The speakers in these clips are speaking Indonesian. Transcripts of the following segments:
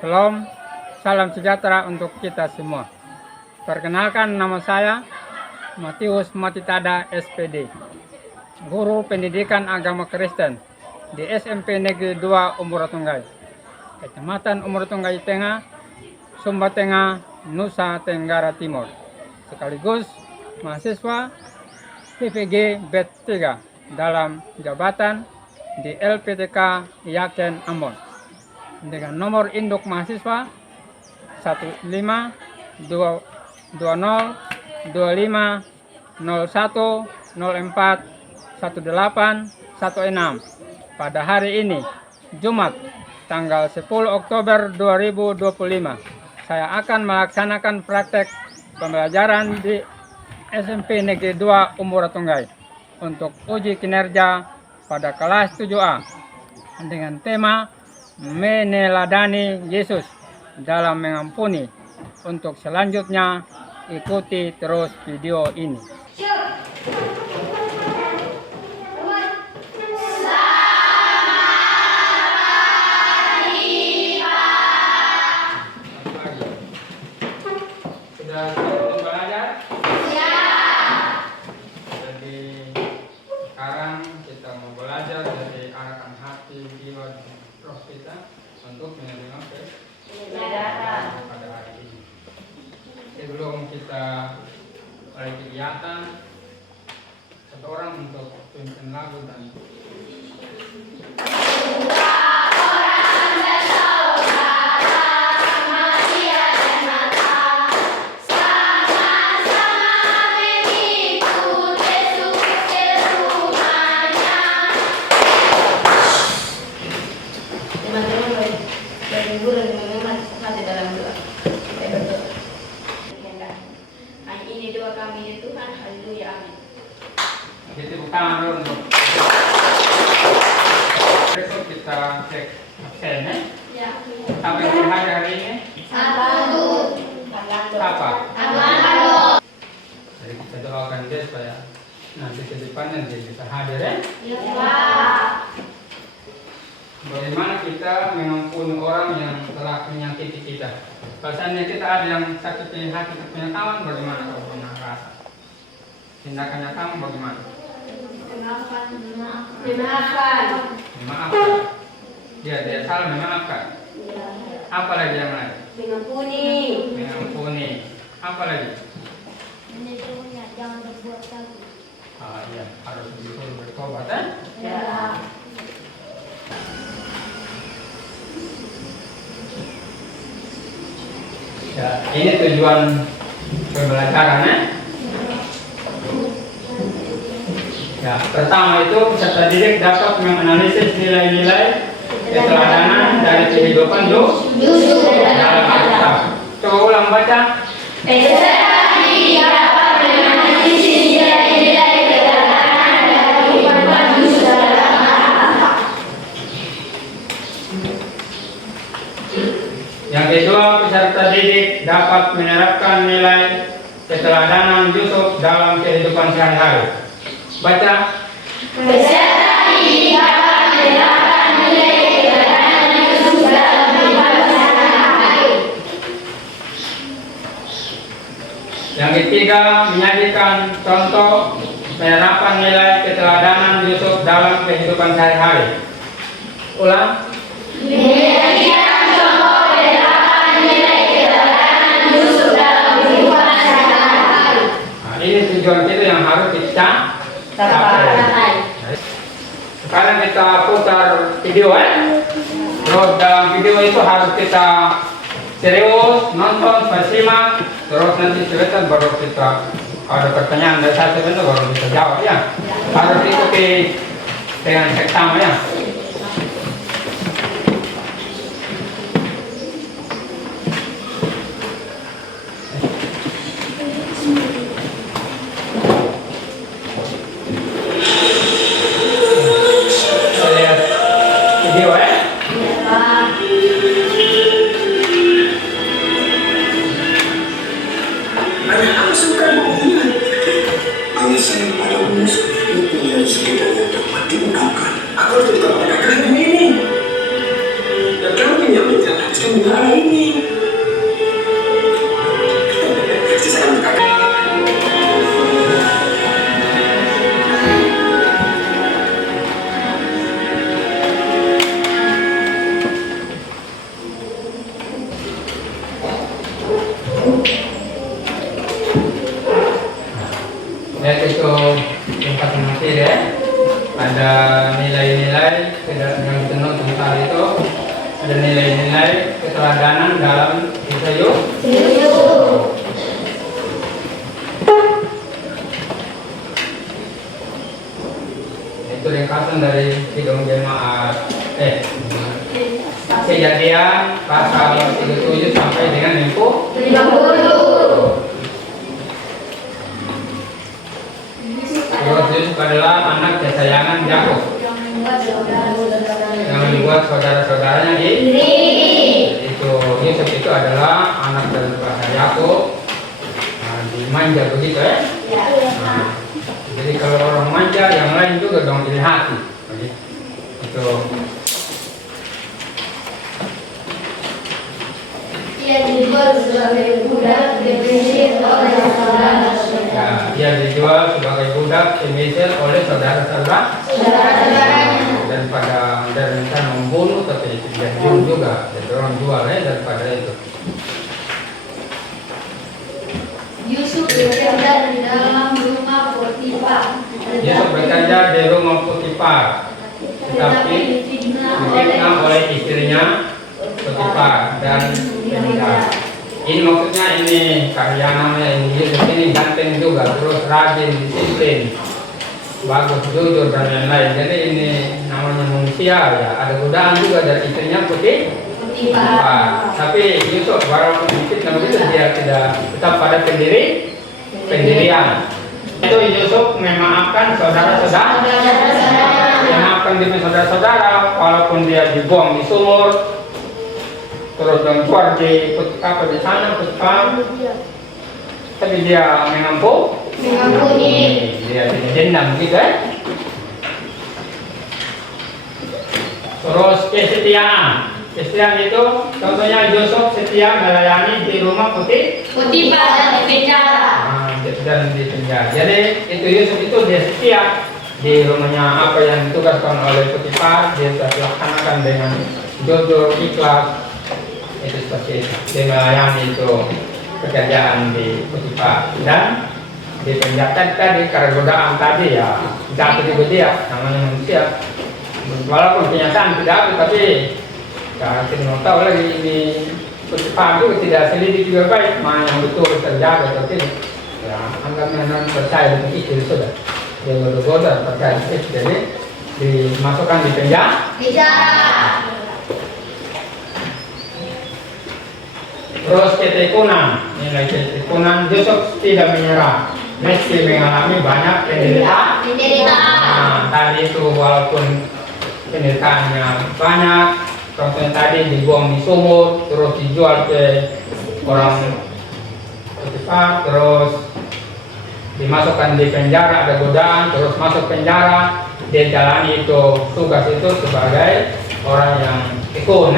Shalom, salam sejahtera untuk kita semua. Perkenalkan, nama saya Matius Matitada SPD, guru pendidikan agama Kristen di SMP Negeri 2 Umuratunggai, Kecamatan Umuratunggai Tengah, Sumba Tengah, Nusa Tenggara Timur, sekaligus mahasiswa PPG BET 3 dalam jabatan di LPTK Yaken Ambon, dengan nomor induk mahasiswa 15202001041816 pada hari ini, Jumat, tanggal 10 Oktober 2025. Saya akan melaksanakan praktek pembelajaran di SMP Negeri 2 Umuratunggai untuk uji kinerja pada kelas 7A dengan tema meneladani Yesus dalam mengampuni. Untuk selanjutnya, ikuti terus video ini. Sudah siap belajar? Jadi sekarang kita mau belajar dari arahkan hati, jiwa, dan roh kita untuk menerima kebenaran pada hari ini. Sebelum kita mulai kegiatan, satu orang untuk pimpin lagu dan tangan dulu untuk besok kita cek absennya. Sampai hari hari ini apa? Jadi kita doakan dia supaya nanti ke depannya dia bisa hadir ya. Bagaimana kita mengampuni orang yang telah menyakiti kita? Kalau seandainya kita ada yang sakiti hati kita punya kawan, bagaimana kalau punya rasa? Tindakannya kamu bagaimana? Memaafkan. Dia salah memaafkan. Apa lagi yang lain? Mengampuni. Apa lagi? Menyuruhnya jangan berbuat lagi. Iya, harus disuruh bertobat kan? Ya. Ya, ini tujuan pembelajaran ya. Ya, pertama itu peserta didik dapat menganalisis nilai-nilai keteladanan dari kehidupan Yesus dalam Alkitab. Coba ulang baca. Peserta didik dapat menganalisis nilai-nilai keteladanan dari kehidupan Yesus dalam Alkitab. Yang kedua, peserta didik dapat menerapkan nilai keteladanan Yusuf dalam kehidupan sehari-hari. Baca. Peserta didik dapat menerapkan nilai keteladanan Yesus dalam kehidupan sehari-hari. Yang ketiga, menyajikan contoh penerapan nilai keteladanan Yusuf dalam kehidupan sehari-hari. Ulang. Menyajikan contoh penerapan nilai keteladanan Yesus dalam kehidupan sehari-hari. Nah, ini tujuan kita yang harus kita capai. Sekarang kita putar video ya. Terus dalam video itu harus kita serius nonton, bersimak. Terus nanti sebentar baru kita ada pertanyaan dari saya sebentar baru bisa jawab ya. Harus ikuti dengan seksama ya. Video ya. Hanya saya pada Yesus itu punya sekitar yang dapat diungkapkan. Aku tidak untuk tempat materi ya. Ada nilai-nilai yang ditenun tentang itu. Ada nilai-nilai keteladanan dalam Yusuf. Itu ringkasan dari Kidung Jemaat Kejadian pasal 37 sampai dengan 50. Yusuf adalah anak kesayangan Yakub yang membuat saudara-saudaranya itu. Yusuf itu adalah anak daripada Yakub, dimanja begitu ya. Jadi kalau orang manja, yang lain juga dong pilih hati. Itu. Ia dijual sebagai budak di Mesir oleh saudara-saudara. Dia dijual sebagai budak di Mesir oleh saudara-saudaranya. Daripada rencana membunuh, tapi dia juga. Jadi orang jual ya daripada itu. Yusuf bekerja di dalam rumah Potifar. Yusuf bekerja di rumah Potifar, tetapi difitnah oleh istrinya Potifar dan penjara. Ini maksudnya ini karya namanya ini Yusuf ini ganteng juga, terus rajin, disiplin, bagus, jujur dan lain-lain. Jadi ini namanya manusia ya. Ada godaan juga dari istrinya Potifar. Tapi Yusuf walaupun difitnah begitu dia tetap pada pendirian. Itu Yusuf memaafkan saudara-saudara, memaafkan diri saudara-saudara walaupun dia dibuang di sumur, terus keluar di sana, tapi dia mengampuni, dia tidak dendam gitu ya. Terus kesetiaan itu contohnya Yusuf setia melayani di rumah Potifar dan di penjara. Jadi itu Yusuf itu dia setia di rumahnya, apa yang ditugaskan oleh Potifar dia laksanakan dengan jujur, ikhlas. Itu seperti itu. Dia melayani itu pekerjaan di Potifar dan di penjara tadi karena godaan tadi ya jatuh juga dia, namanya manusia. Walaupun kenyataan tidak ada, tapi ya kita mau tahu lagi di Potifar itu tidak selidiki juga baik mana yang betul terjadi atau tidak. Ya anggapnya non percaya dengan itu sudah. Dia goda-goda percaya itu, jadi dimasukkan di penjara. Terus ketekunan, nilai ketekunan Yusuf tidak menyerah, meski mengalami banyak penderitaan. Tadi itu walaupun penderitaannya banyak, contohnya tadi dibuang di sumur, terus dijual ke orang Potifar, terus dimasukkan di penjara, ada godaan, terus masuk penjara, dia jalani itu tugas itu sebagai orang yang tekun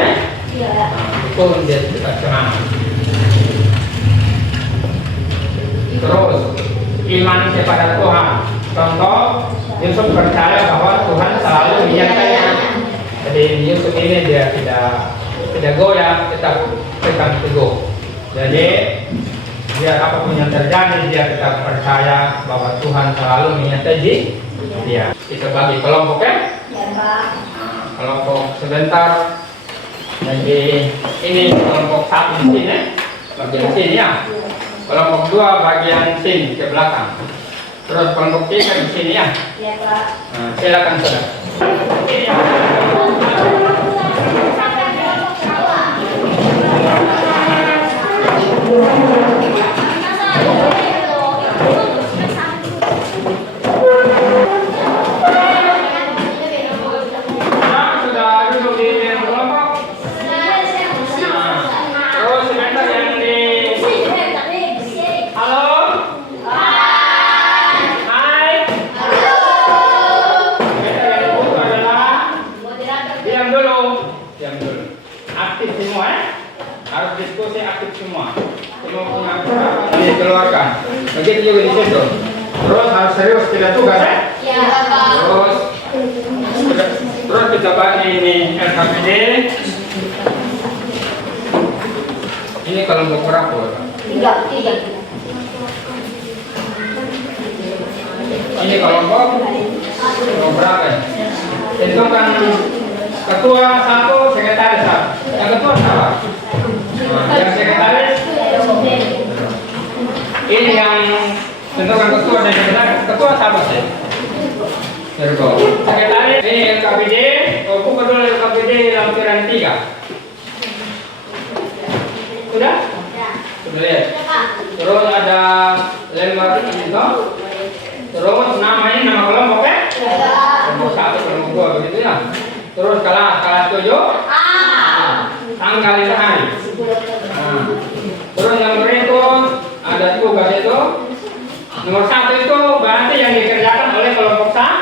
tekun dia tidak senang. Terus iman kepada Tuhan, contoh Yusuf percaya bahwa Tuhan selalu menyertainya. Jadi Yusuf ini dia tidak goyah, tetap teguh. Jadi biar apapun yang terjadi dia tetap percaya bahwa Tuhan selalu menyertai dia. Kita bagi kelompok ya. Kelompok sebentar. Jadi ini kelompok satu di sini, bagian sini ya. Kelompok dua bagian sini ke belakang. Terus kelompok tiga di sini ya. Silakan saudara. Dikeluarkan. Begitu juga di situ. Terus harus serius tidak tugas ya? Terus kita bagi ini LKPD. Ini kelompok berapa? 3. Ini kelompok berapa ya? Itu kan ketua satu, sekretaris satu. Yang ketua siapa? Nah, yang sekretaris ini yang tentukan ketua dan sekretaris. Ketua siapa sih? Sekretaris ini LKPD. Oh, bukan dulu LKPD lampiran 3. Sudah? Sudah lihat. Terus ada lembar ini toh. Terus namanya nama kelompok ya? Kelompok 1, kelompok 2 begitu ya. Terus kelas 7 tanggal dan hari. Nah, terus yang berikut ada tugas itu. Nomor 1 itu berarti yang dikerjakan oleh kelompok 1.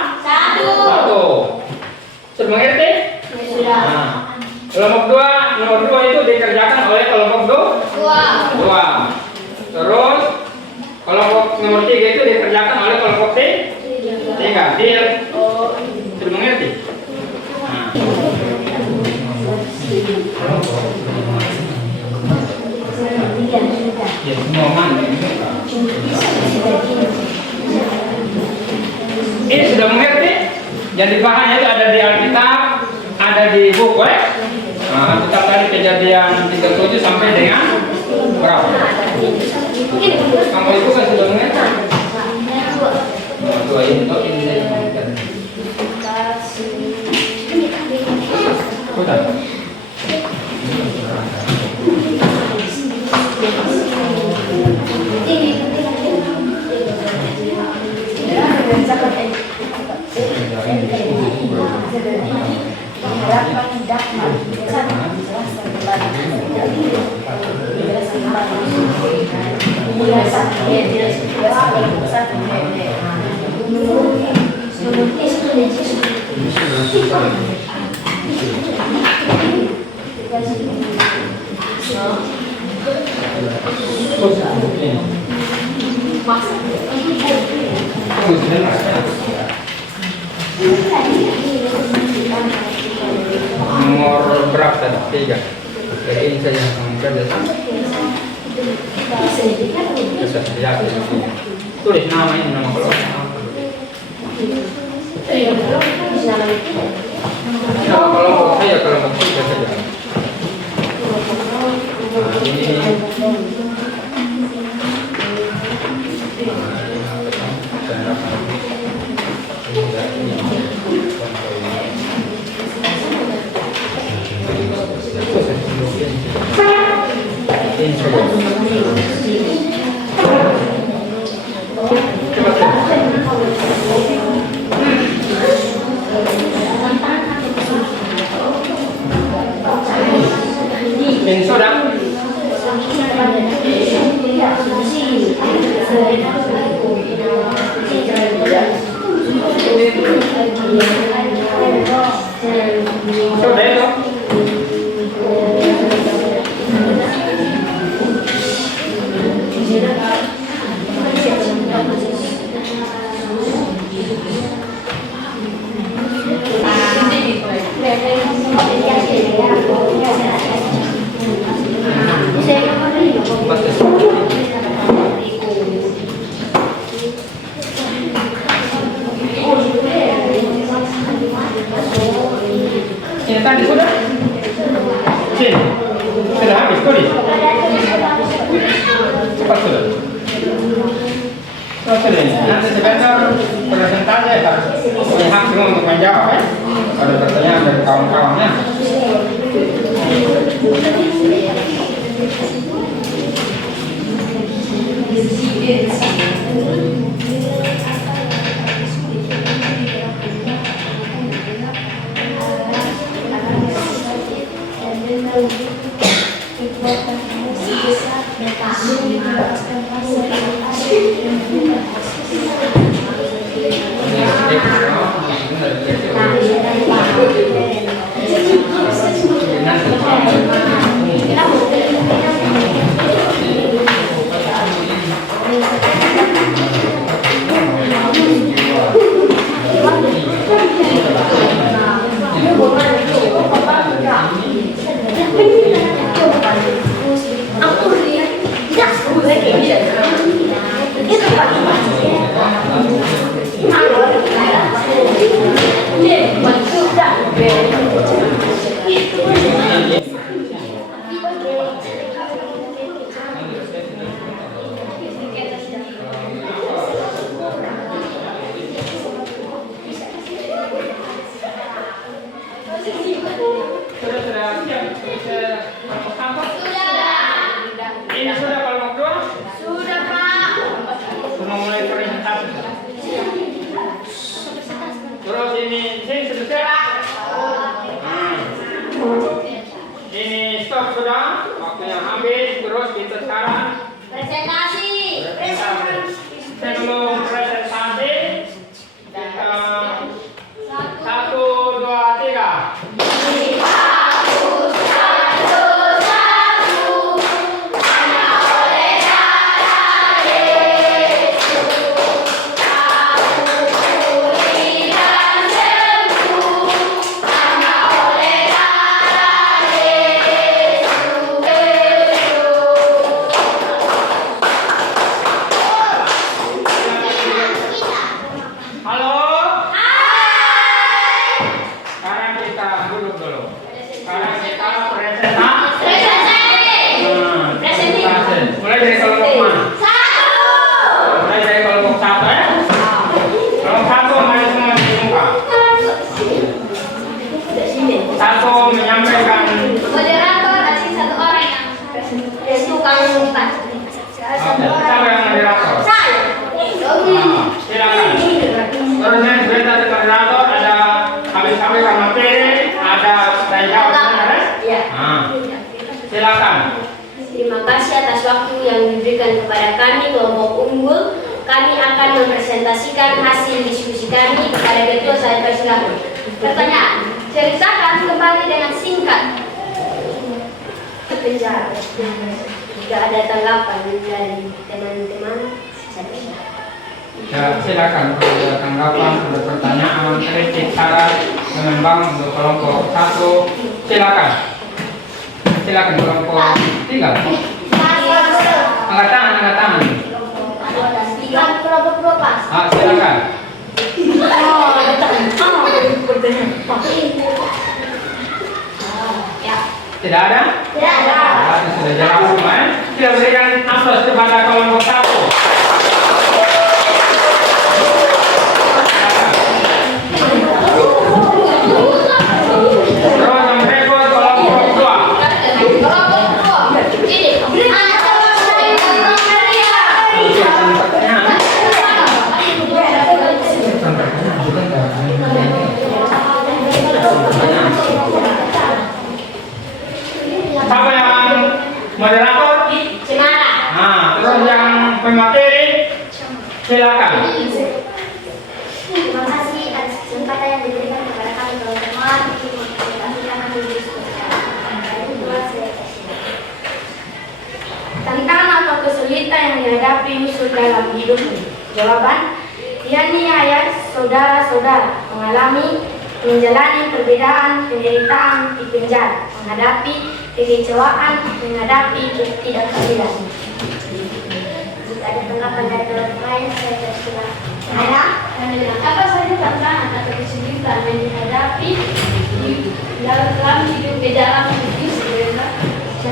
Sudah mengerti? Sudah. Nah, kelompok 2, nomor 2 itu dikerjakan oleh kelompok 2. Terus kelompok nomor 3 itu dikerjakan oleh kelompok 3. Dia sudah mengerti? Nah. Ya, semua mana? Ini sudah mengerti? Jadi bahannya itu ada di Alkitab, ada di buku ya. Nah, Alkitab tadi Kejadian 37 sampai dengan berapa? Kamu itu kan sudah mengerti? Nah, dua ini tuh ini saya mengerti. Sudah. Nomor berapa tadi? 3. Jadi ini saja yang kerja. Tulis nama ini, nama kelompok. Nama kelompok saya kelompok 3 saja. Nah, ini ini tadi sudah? Sini. Sudah habis tulis. Cepat sudah. Sudah ini. Nanti sebentar presentasi harus punya hak semua untuk menjawab ya. Ada pertanyaan dari kawan-kawannya. Aku lihat, tidak, aku lagi. habis, terus kita sekarang Presentasi. sebelum presentasi kita 1, 2, 3. Halo. Sekarang kita duduk dulu. Sekarang kita presentasi. Mulai dari kelompok mana? Mulai dari kelompok 1 ya. Kelompok 1 mari semua di muka. 1 menyampaikan. Moderator kasih 1 orang yang suka mengumumkan. Siapa yang moderator? Saya. Silakan. Terus yang sebentar dari moderator ada habis-habis materi, ada tanya jawab benar ya? Iya. Silakan. Terima kasih atas waktu yang diberikan kepada kami kelompok unggul. Kami akan mempresentasikan hasil diskusi kami kepada ketua. Saya persilakan. Pertanyaan, ceritakan kembali dengan singkat. Penjara. Jika ada tanggapan dari teman-teman, saya persilakan. Ya, silakan kalau ada tanggapan, ada pertanyaan, kritik, saran, mengembang untuk kelompok 1. Silakan. Silakan kelompok 3. Angkat tangan, angkat tangan. Kelompok 2 pas. Silakan. Ya. Tidak ada? Tidak ada. Sudah jawab semua ya? Kita berikan aplaus kepada kelompok 1. Terus yang berikut kelompok 2. Siapa yang moderator? Terus yang pemateri, silakan. Terima kasih atas kesempatan yang diberikan kepada kami teman-teman untuk mempresentasikan hasil diskusi kami. Tantangan atau kesulitan yang dihadapi musuh dalam hidup. Jawaban, ayah saudara-saudara mengalami menjalani perbedaan penderitaan di penjara, menghadapi kekecewaan, menghadapi ketidakadilan. Jika ada tanggapan dari kelompok lain, saya persilakan. Apa saja tantangan atau kesulitan yang dihadapi dalam hidup di dalam hidup sebenarnya?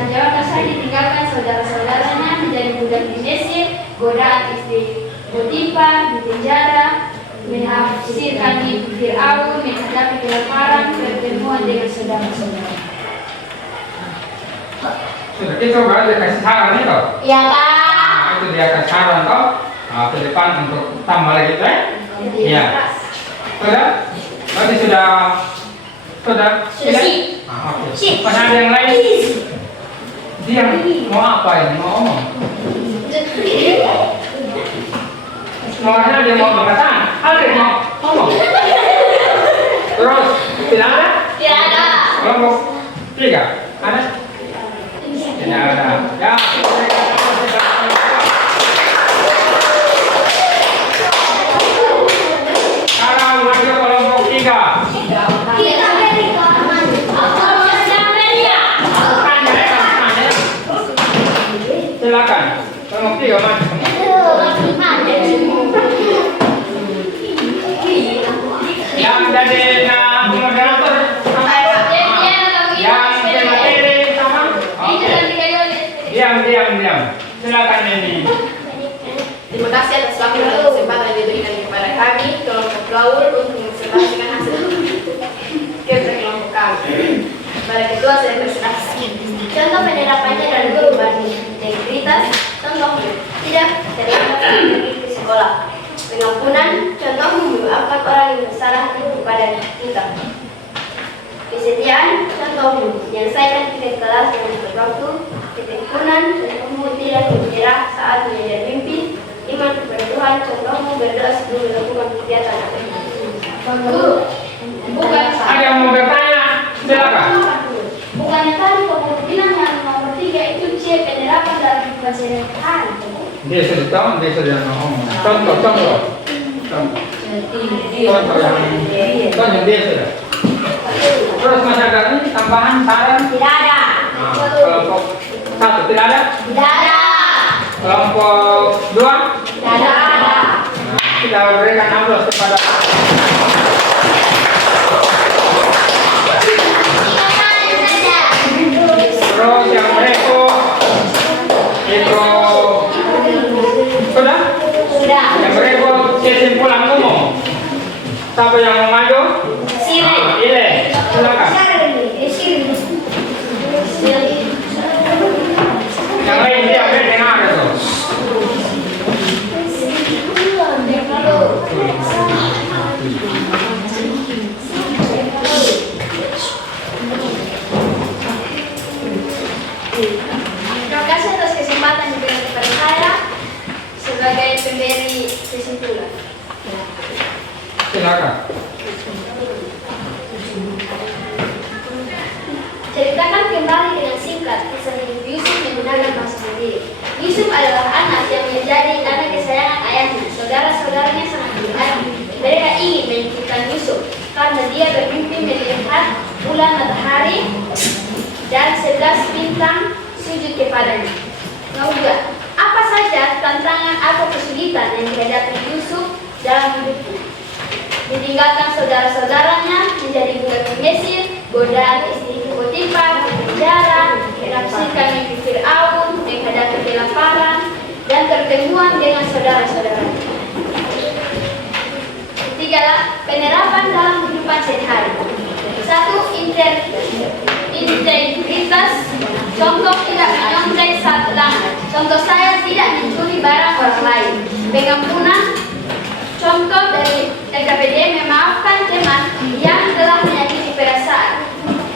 Jawab saya ditinggalkan saudara-saudaranya, menjadi budak di Mesir, godaan istri Potifar, di penjara, menafsirkan di Fir'aun, menghadapi kelaparan, pertemuan dengan saudara-saudara. Sudah, itu baru dia kasih saran itu. Iya Kak. Itu dia kasih saran toh. Ke depan untuk tambah lagi ya? Iya. Sudah? Berarti sudah? Sudah sih. Oke. Masih ada yang lain? Dia mau apa ini? Mau ngomong? Semuanya dia mau berkata, ada yang mau ngomong. Terus, tidak ada? Tidak ada. Kelompok 3, ada? Tidak ada. Ya, sekarang maju kelompok 3. Silakan, kelompok 3 maju semua. Yang jadi moderator sama, yang materi sama. Oke. Diam. Silakan ini. Terima kasih atas waktu dan kesempatan yang diberikan kepada kami kelompok gaul untuk mempresentasikan hasil kerja kelompok kami. Pada ketua saya presentasi. Contoh penerapannya dan perubahan integritas. Contoh tidak terlambat pergi ke sekolah. Pengampunan, contoh memaafkan orang yang bersalah kepada kita. Kesetiaan, contoh menyelesaikan tiga kelas dengan tepat waktu. Ketekunan, ya saat menjadi mimpi, iman kepada Tuhan, contohmu berdoa sebelum melakukan kegiatan akademik. Guru, bukan Ada yang mau bertanya? Silakan. Bukannya tadi kamu bilang yang nomor 3 itu C, penerapan dalam kehidupan sehari-hari. Dia sudah tahu, dia sudah ngomong. Contoh. Contoh dia sudah. Terus masyarakat ini tambahan saran? Tidak ada. Nah, kelompok 1 tidak ada? Tidak ada. Kelompok 2? Tidak ada. Nah, kita berikan aplaus kepada terus yang berikut itu sudah? Sudah. Yang berikut kesimpulan umum. Siapa yang mau maju? Sire. Ile, silakan. Yang lain dia dengar itu. Terima kasih atas kesempatan yang diberikan kepada saya sebagai pemberi kesimpulan. Silakan. Ceritakan kembali dengan singkat kisah hidup Yusuf menggunakan bahasa sendiri. Yusuf adalah anak yang menjadi anak kesayangan ayahnya. Saudara-saudaranya sangat berhati. Mereka ingin menyingkirkan Yusuf karena dia bermimpi melihat bulan, matahari, dan 11 bintang sujud kepadanya. Kemudian, apa saja tantangan atau kesulitan yang dihadapi Yusuf dalam hidupnya? Ditinggalkan saudara-saudaranya, menjadi budak di Mesir, godaan istri Potifar, penjara, menafsirkan mimpi Fir'aun, menghadapi kelaparan, dan pertemuan dengan saudara-saudaranya. Ketiga, penerapan dalam kehidupan sehari-hari. 1. Integritas. Contoh, tidak menyontek saat ulangan. Contoh, saya tidak mencuri barang orang lain. Pengampunan. Contoh dari LKPD, memaafkan teman yang telah menyakiti perasaan.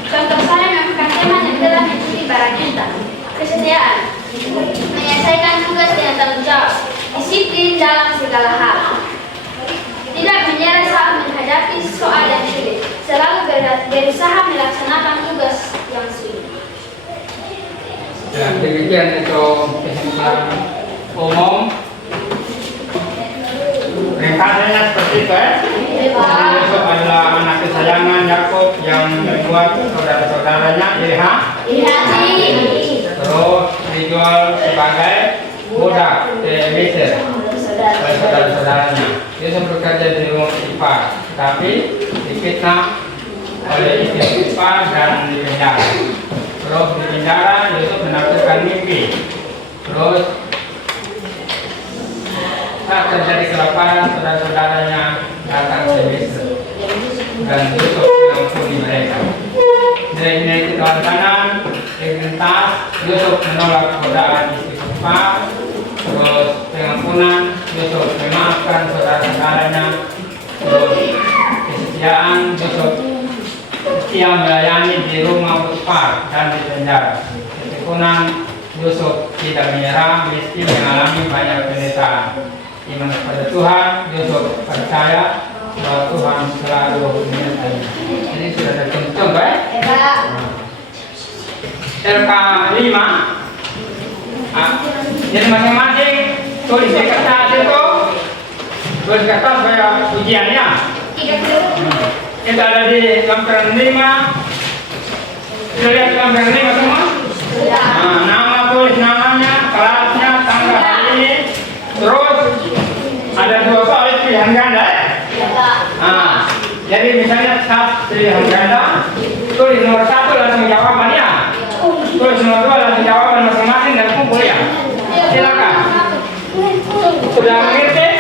Contoh, saya memaafkan teman yang telah mencuri barang kita. Kesetiaan. Menyelesaikan tugas dengan tanggung jawab. Disiplin dalam segala hal. Tidak menyerah saat menghadapi soal yang sulit. Selalu berusaha melaksanakan tugas yang sulit. Ya, demikian itu kesimpulan umum. Ringkasannya seperti itu ya. Yusuf adalah anak kesayangan Yakub yang membuat saudara-saudaranya terus dijual sebagai budak di Mesir oleh saudara-saudaranya. Yusuf bekerja di rumah Potifar, tapi difitnah oleh istri Potifar dan dipenjara. Terus di penjara Yusuf menafsirkan mimpi. Terus saat terjadi kelaparan, saudara-saudaranya datang ke Mesir dan Yusuf mengampuni mereka. Nilai-nilai keteladanan, integritas, Yusuf menolak godaan istri Potifar. Terus pengampunan, Yusuf memaafkan saudara-saudaranya. Terus kesetiaan, Yusuf setia melayani di rumah Potifar dan di penjara. Ketekunan, Yusuf tidak menyerah meski mengalami banyak penderitaan. Iman kepada Tuhan, Yusuf percaya bahwa Tuhan selalu menyertainya. Jadi sudah ada contoh, baik? LK5. Jadi masing-masing tulis di kertas itu, tulis kertas supaya ujiannya. Itu ada di lembaran 5. Sudah lihat lembaran 5 semua? Nah, nama, tulis namanya, kelasnya, tanggal hari ini. Terus ada 2 soal pilihan ganda. Nah, jadi misalnya saat pilihan ganda, tulis nomor 1 langsung jawabannya. Tulis nomor 2 langsung jawaban masing-masing dan kumpul ya. Silakan. Sudah mengerti?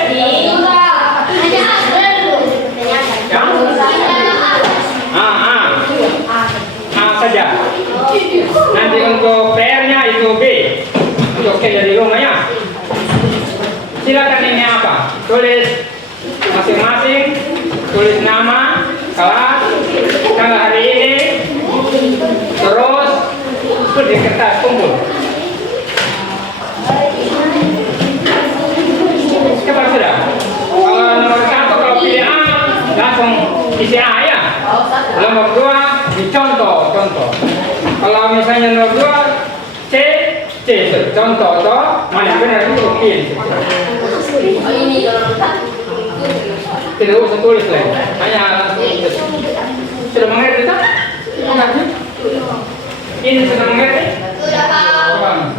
Saja. Nanti untuk PR-nya itu B. Untuk kerja di rumah ya. Silakan ini apa? Tulis masing-masing, tulis nama, kelas, tanggal hari ini, terus di kertas kumpul. contoh mana benar itu oke. Oh ini kalau Tidak usah tulis lagi. Hanya sudah mengerti tak? Mengerti? Ini sudah mengerti? sudah Pak.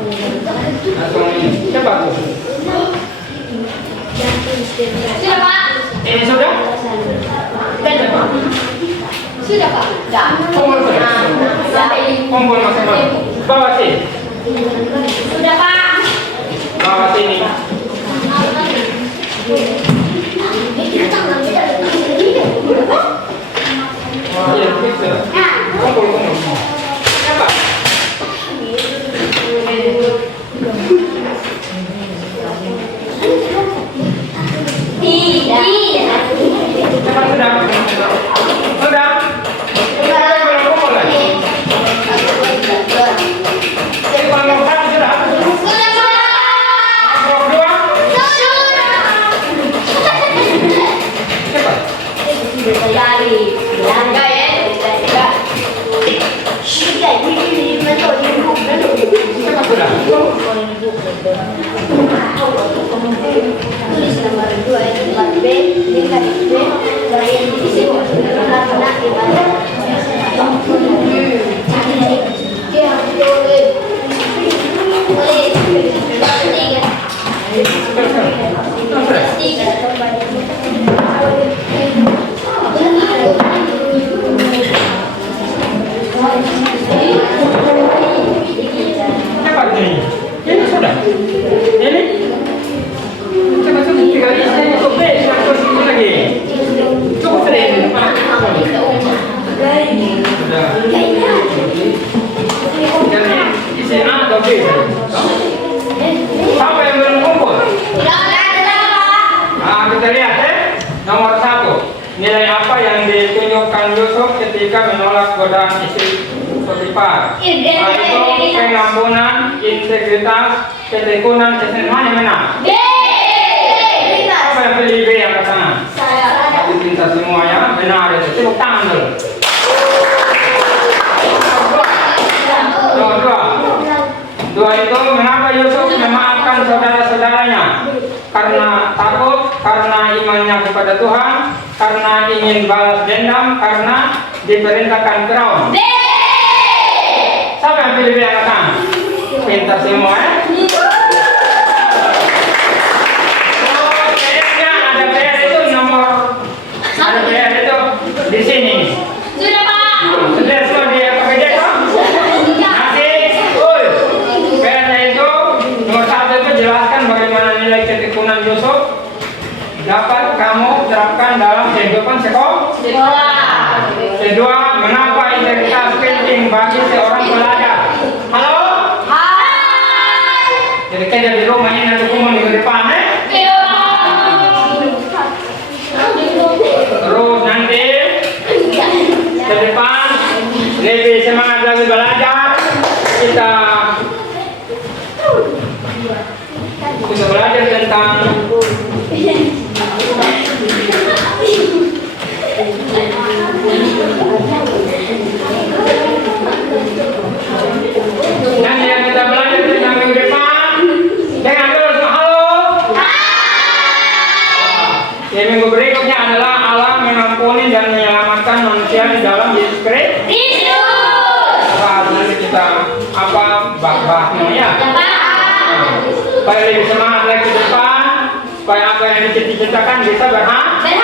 Atau ini siapa tuh? Sudah Pak. Ini sudah? Sudah Pak. Sudah. Kumpul sudah. Kumpul masing-masing. Bawa sini. Sudah Pak. Bawa sini. Iya, bisa. Kumpul. Siapa? Cepat sudah. Sudah. Belum kumpul lagi. Jadi kalau yang satu sudah. Blok dua. Cepat. Cepat sudah. Tulis nomor 2 itu 4B, tingkat B, bagian di sini karena ibadah. Cepat ini. Ini sudah. Ini. Cepat tinggal isi itu B, terus ini lagi. Cukup sudah ini. Sudah. Jadi isi A atau B. Siapa yang belum kumpul? Kita lihat nomor 1. Nilai apa yang ditunjukkan Yusuf ketika menolak godaan istri Potifar? Yaitu pengampunan, integritas, ketekunan, mana yang menang? Apa yang pilih B yang ke sana? Hati cinta semua ya, benar itu. Tepuk tangan dulu. Dua itu mengapa Yusuf memaafkan saudara-saudaranya? Karena takut, karena imannya kepada Tuhan, karena ingin balas dendam, karena diperintahkan Firaun. Siapa yang pilih yang akan? Pintar semua ya? Oh, kayaknya ada PR itu nomor, ada PR itu di sini. Sudah Pak. Sudah semua dia pakai dia kan? Nanti, PR itu nomor 1 itu jelaskan bagaimana nilai ketekunan Yusuf dapat kamu terapkan dalam kehidupan sekolah. Kedua, mengapa integritas penting bagi seorang pelajar? Halo? Hai. Jadi kerja di rumah ini nanti kumul minggu depan, Terus nanti ke depan lebih semangat lagi belajar. Kita belajar tentang nanti yang kita belajar tentang minggu depan dengan terus halo. Ya, minggu berikutnya adalah Allah mengampuni dan menyelamatkan manusia di dalam Yesus Kristus. Nanti kita bahasnya ya. Supaya lebih semangat lagi ke depan, supaya apa yang dicita-citakan bisa berhasil.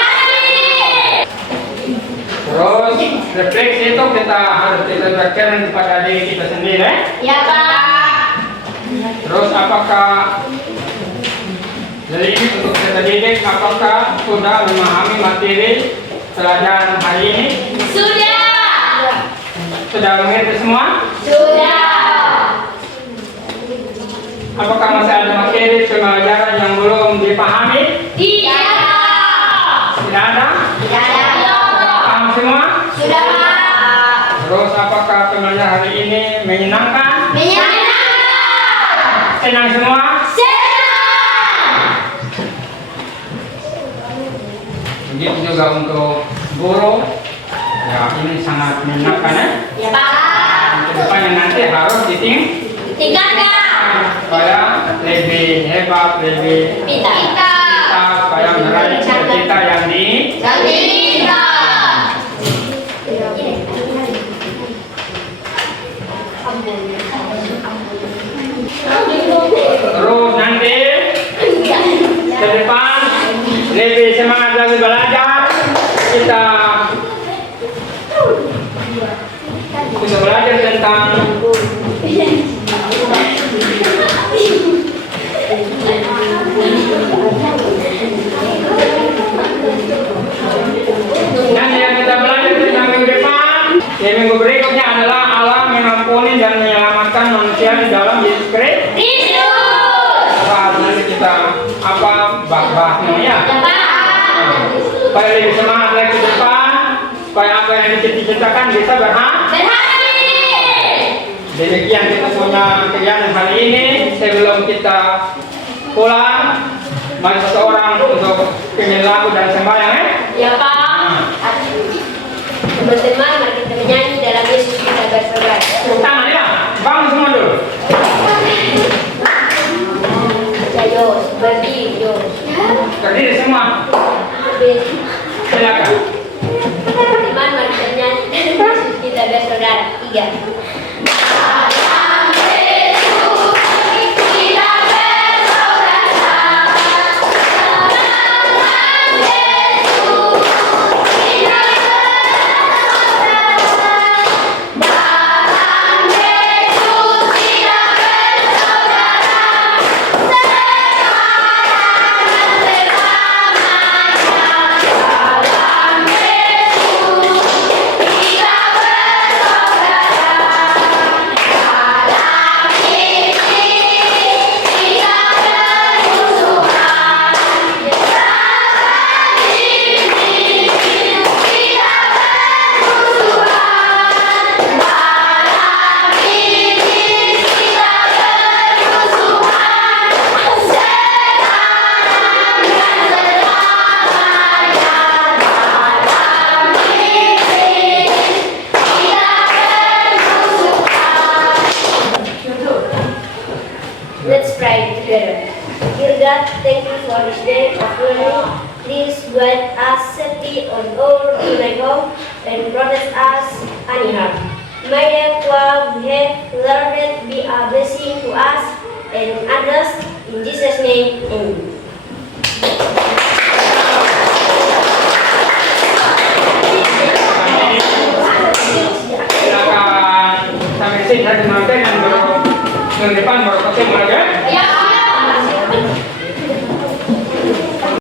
Terus refleksi itu kita harus berikan kepada diri kita sendiri. Ya Pak. Terus apakah dari ini untuk kita didik, apakah sudah memahami materi pelajaran hari ini? Sudah. Sudah mengerti semua? Sudah. Apakah masih ada materi pelajaran yang belum dipahami? Iya. Tidak ada? Tidak ada. Paham semua? Sudah Pak. Terus apakah pembelajaran hari ini menyenangkan? Menyenangkan. Senang semua? Senang. Begitu juga untuk guru. Ya, ini sangat menyenangkan ya. Ya Pak. Kedepannya nanti harus ditingkatkan. Tingkatkan. supaya lebih hebat, lebih Kita. supaya meraih cita-cita yang Kita. terus nanti ke depan lebih semangat lagi belajar. Kita bisa belajar tentang dan yang kita belajar tentang minggu depan, ya minggu berikutnya adalah Allah mengampuni dan menyelamatkan manusia di dalam Yesus Kristus. Nanti kita bahasnya ya. Supaya lebih semangat lagi ke depan, supaya apa yang dicita-citakan bisa berhasil. Demikian kita punya kegiatan hari ini. Sebelum kita pulang, mari seseorang untuk penyanyi lagu dan sembahyang ya. Ya Pak. Teman-teman, mari kita menyanyi dalam Yesus kita bersaudara. Tangan ya, bangun semua dulu. Yos, berdiri Yos. Berdiri semua. Silakan. Teman-teman, mari kita menyanyi dalam Yesus kita bersaudara. 3. Let's pray together. Dear God, thank you for this day of learning. Please guide us safely on our way home and protect us anyhow. May the what we have learned be a blessing to us and others. In Jesus' name, amen. Silakan sampai sini hari nanti yang baru minggu depan baru ketemu lagi ya. Ya.